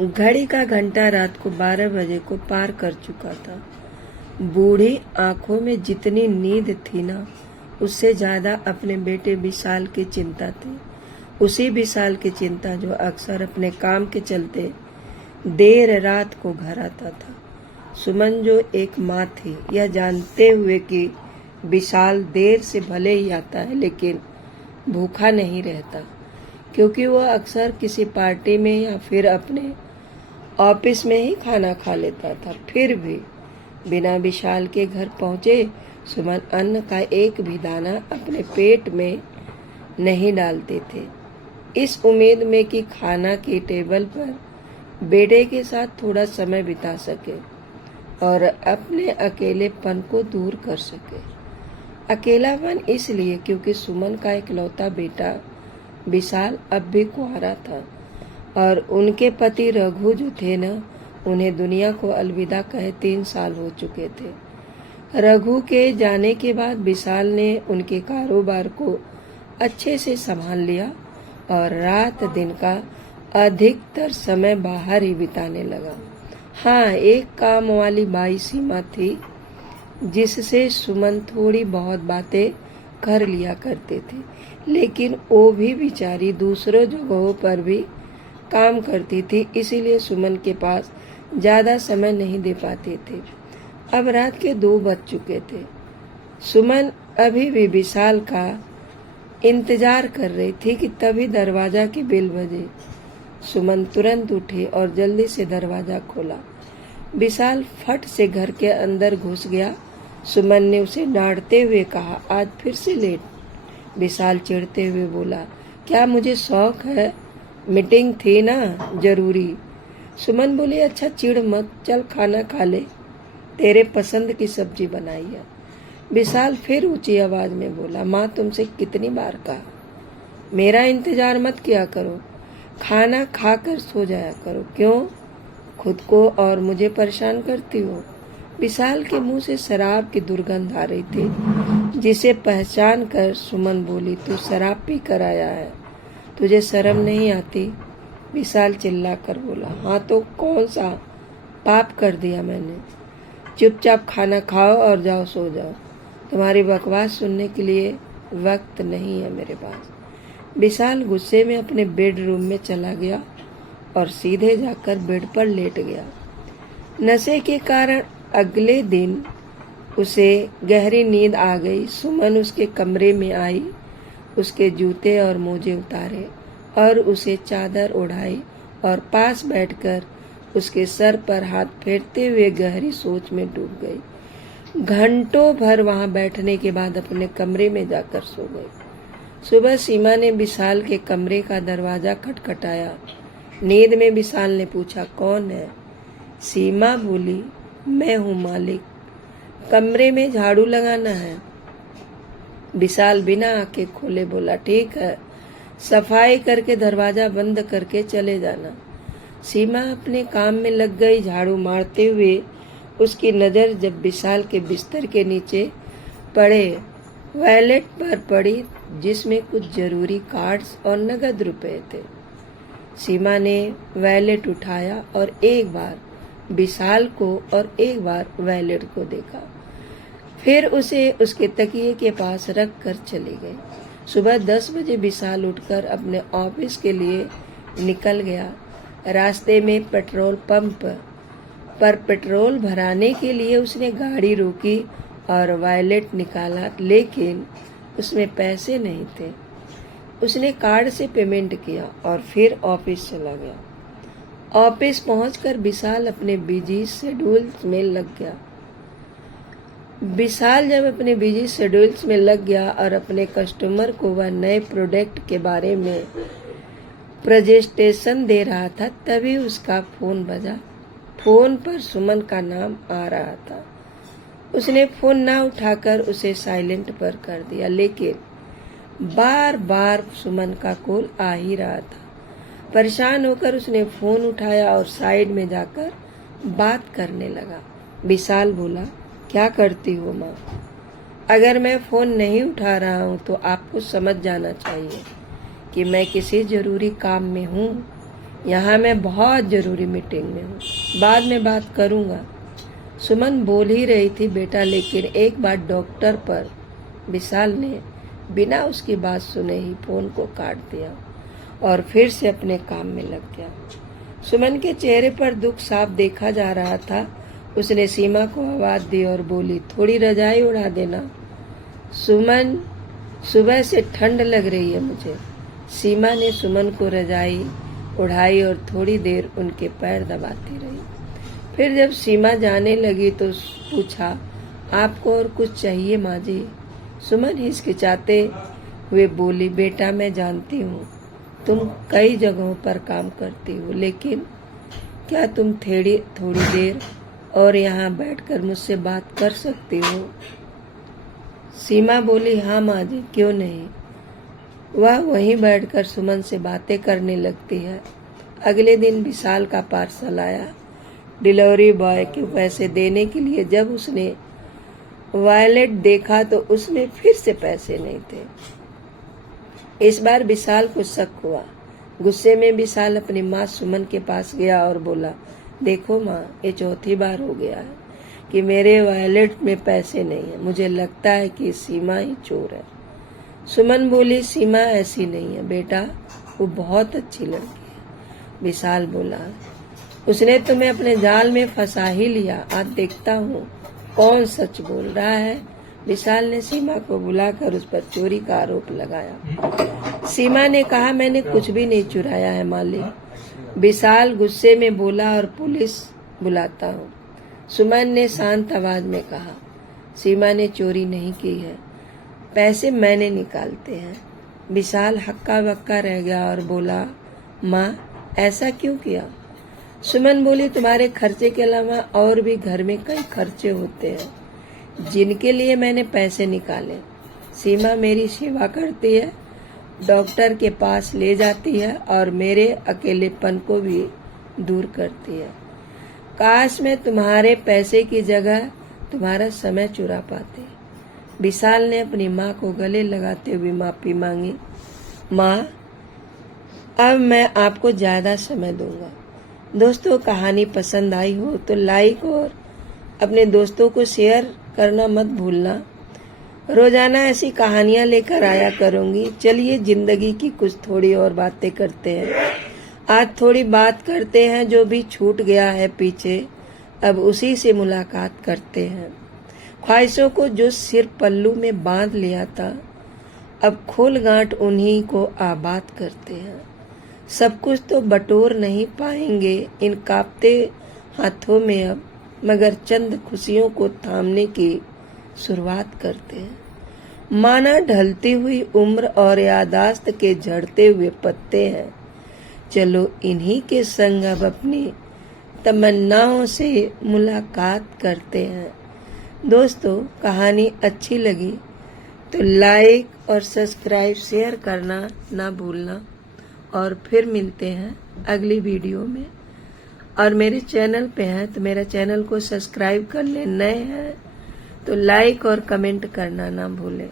घड़ी का घंटा रात को 12 बजे को पार कर चुका था। बूढ़ी आंखों में जितनी नींद थी ना, उससे ज्यादा अपने बेटे विशाल की चिंता थी। उसी विशाल की चिंता जो अक्सर अपने काम के चलते देर रात को घर आता था। सुमन जो एक माँ थी, यह जानते हुए कि विशाल देर से भले ही आता है लेकिन भूखा नहीं रहता, क्योंकि वह अक्सर किसी पार्टी में या फिर अपने ऑफिस में ही खाना खा लेता था, फिर भी बिना विशाल के घर पहुंचे सुमन अन्न का एक भी दाना अपने पेट में नहीं डालते थे, इस उम्मीद में कि खाना की टेबल पर बेटे के साथ थोड़ा समय बिता सके और अपने अकेलेपन को दूर कर सके। अकेलापन इसलिए क्योंकि सुमन का इकलौता बेटा विशाल अब भी कुंवारा था और उनके पति रघु जो थे न, उन्हें दुनिया को अलविदा कहे 3 साल हो चुके थे। रघु के जाने के बाद विशाल ने उनके कारोबार को अच्छे से संभाल लिया और रात दिन का अधिकतर समय बाहर ही बिताने लगा। हाँ, एक काम वाली बाई सीमा थी जिससे सुमन थोड़ी बहुत बातें कर लिया करते थे, लेकिन वो भी बेचारी दूसरों जगहों पर भी काम करती थी, इसीलिए सुमन के पास ज्यादा समय नहीं दे पाते थे। अब रात के 2 बज चुके थे। सुमन अभी भी विशाल का इंतजार कर रही थी कि तभी दरवाजा की बेल बजे। सुमन तुरंत उठी और जल्दी से दरवाजा खोला। विशाल फट से घर के अंदर घुस गया। सुमन ने उसे डांटते हुए कहा, आज फिर से लेट। विशाल चिढ़ते हुए बोला, क्या मुझे शौक है, मीटिंग थी ना जरूरी। सुमन बोली, अच्छा चिढ़ मत, चल खाना खा ले, तेरे पसंद की सब्जी बनाई है। विशाल फिर ऊंची आवाज में बोला, माँ तुमसे कितनी बार कहा मेरा इंतजार मत किया करो, खाना खाकर सो जाया करो, क्यों खुद को और मुझे परेशान करती हो। विशाल के मुंह से शराब की दुर्गंध आ रही थी, जिसे पहचान कर सुमन बोली, तू शराब पी कर आया है, तुझे शर्म नहीं आती। विशाल चिल्ला कर बोला, हाँ तो कौन सा पाप कर दिया मैंने, चुपचाप खाना खाओ और जाओ सो जाओ, तुम्हारी बकवास सुनने के लिए वक्त नहीं है मेरे पास। विशाल गुस्से में अपने बेडरूम में चला गया और सीधे जाकर बेड पर लेट गया। नशे के कारण अगले दिन उसे गहरी नींद आ गई। सुमन उसके कमरे में आई, उसके जूते और मोजे उतारे और उसे चादर ओढ़ाई और पास बैठकर उसके सर पर हाथ फेरते हुए गहरी सोच में डूब गई। घंटों भर वहां बैठने के बाद अपने कमरे में जाकर सो गई। सुबह सीमा ने विशाल के कमरे का दरवाजा खटखटाया। नींद में विशाल ने पूछा, कौन है? सीमा बोली, मैं हूँ मालिक, कमरे में झाड़ू लगाना है। विशाल बिना आंखें खोले बोला, ठीक है, सफाई करके दरवाजा बंद करके चले जाना। सीमा अपने काम में लग गई। झाड़ू मारते हुए उसकी नजर जब विशाल के बिस्तर के नीचे पड़े वॉलेट पर पड़ी, जिसमें कुछ जरूरी कार्ड्स और नगद रुपए थे। सीमा ने वॉलेट उठाया और एक बार विशाल को और एक बार वॉलेट को देखा, फिर उसे उसके तकिए के पास रख कर चली गई। सुबह 10 बजे विशाल उठकर अपने ऑफिस के लिए निकल गया। रास्ते में पेट्रोल पंप पर पेट्रोल भराने के लिए उसने गाड़ी रोकी और वॉलेट निकाला, लेकिन उसमें पैसे नहीं थे। उसने कार्ड से पेमेंट किया और फिर ऑफिस चला गया। ऑफिस पहुंचकर विशाल अपने बिजी शेड्यूल्स में लग गया। विशाल जब अपने बिजी शेड्यूल्स में लग गया और अपने कस्टमर को वह नए प्रोडक्ट के बारे में प्रेजेंटेशन दे रहा था, तभी उसका फोन बजा। फोन पर सुमन का नाम आ रहा था। उसने फोन ना उठाकर उसे साइलेंट पर कर दिया, लेकिन बार बार सुमन का कॉल आ ही रहा था। परेशान होकर उसने फोन उठाया और साइड में जाकर बात करने लगा। विशाल बोला, क्या करती हो माँ? अगर मैं फोन नहीं उठा रहा हूँ तो आपको समझ जाना चाहिए कि मैं किसी जरूरी काम में हूँ। यहाँ मैं बहुत जरूरी मीटिंग में हूँ, बाद में बात करूँगा। सुमन बोल ही रही थी बेटा, लेकिन एक बार डॉक्टर पर विशाल ने बिना उसकी बात सुने ही फोन को काट दिया और फिर से अपने काम में लग गया। सुमन के चेहरे पर दुख साफ देखा जा रहा था। उसने सीमा को आवाज दी और बोली, थोड़ी रजाई उड़ा देना। सुमन, सुबह से ठंड लग रही है मुझे। सीमा ने सुमन को रजाई उड़ाई और थोड़ी देर उनके पैर दबाती रही। फिर जब सीमा जाने लगी तो पूछा, आपको और कुछ चाहिए माँ जी? सुमन हिचकिचाते हुए बोली, बेटा मैं जानती हूँ तुम कई जगहों पर काम करती हो, लेकिन क्या तुम थोड़ी देर और यहाँ बैठकर मुझसे बात कर सकती हो? सीमा बोली, हाँ माँ जी, क्यों नहीं। वह वहीं बैठकर सुमन से बातें करने लगती है। अगले दिन विशाल का पार्सल आया। डिलीवरी बॉय के पैसे देने के लिए जब उसने वॉलेट देखा तो उसमें फिर से पैसे नहीं थे। इस बार विशाल को शक हुआ। गुस्से में विशाल अपनी माँ सुमन के पास गया और बोला, देखो माँ, ये चौथी बार हो गया है कि मेरे वॉलेट में पैसे नहीं है। मुझे लगता है कि सीमा ही चोर है। सुमन बोली, सीमा ऐसी नहीं है बेटा, वो बहुत अच्छी लड़की है। विशाल बोला, उसने तुम्हें अपने जाल में फंसा ही लिया। आज देखता हूँ कौन सच बोल रहा है। विशाल ने सीमा को बुलाकर उस पर चोरी का आरोप लगाया। सीमा ने कहा, मैंने कुछ भी नहीं चुराया है मालिक। विशाल गुस्से में बोला, और पुलिस बुलाता हूँ। सुमन ने शांत आवाज में कहा, सीमा ने चोरी नहीं की है, पैसे मैंने निकालते हैं। विशाल हक्का बक्का रह गया और बोला, माँ ऐसा क्यों किया? सुमन बोली, तुम्हारे खर्चे के अलावा और भी घर में कई खर्चे होते हैं जिनके लिए मैंने पैसे निकाले। सीमा मेरी सेवा करती है, डॉक्टर के पास ले जाती है और मेरे अकेलेपन को भी दूर करती है। काश मैं तुम्हारे पैसे की जगह तुम्हारा समय चुरा पाती। विशाल ने अपनी माँ को गले लगाते हुए माफी मांगी। माँ, अब मैं आपको ज्यादा समय दूंगा। दोस्तों, कहानी पसंद आई हो तो लाइक और अपने दोस्तों को शेयर करना मत भूलना। रोजाना ऐसी कहानियां लेकर आया करूंगी। चलिए जिंदगी की कुछ थोड़ी और बातें करते हैं। आज थोड़ी बात करते हैं जो भी छूट गया है पीछे, अब उसी से मुलाकात करते हैं। ख्वाहिशों को जो सिर पल्लू में बांध लिया था, अब खोल गांठ उन्हीं को आबाद करते हैं। सब कुछ तो बटोर नहीं पाएंगे इन कांपते हाथों में अब, मगर चंद खुशियों को थामने की शुरुआत करते हैं। माना ढलती हुई उम्र और यादाश्त के झड़ते हुए पत्ते हैं। चलो इन्हीं के संग अब अपनी तमन्नाओं से मुलाकात करते हैं। दोस्तों, कहानी अच्छी लगी तो लाइक और सब्सक्राइब शेयर करना ना भूलना। और फिर मिलते हैं अगली वीडियो में। और मेरे चैनल पे हैं तो मेरा चैनल को सब्सक्राइब कर ले। नए हैं तो लाइक और कमेंट करना ना भूलें।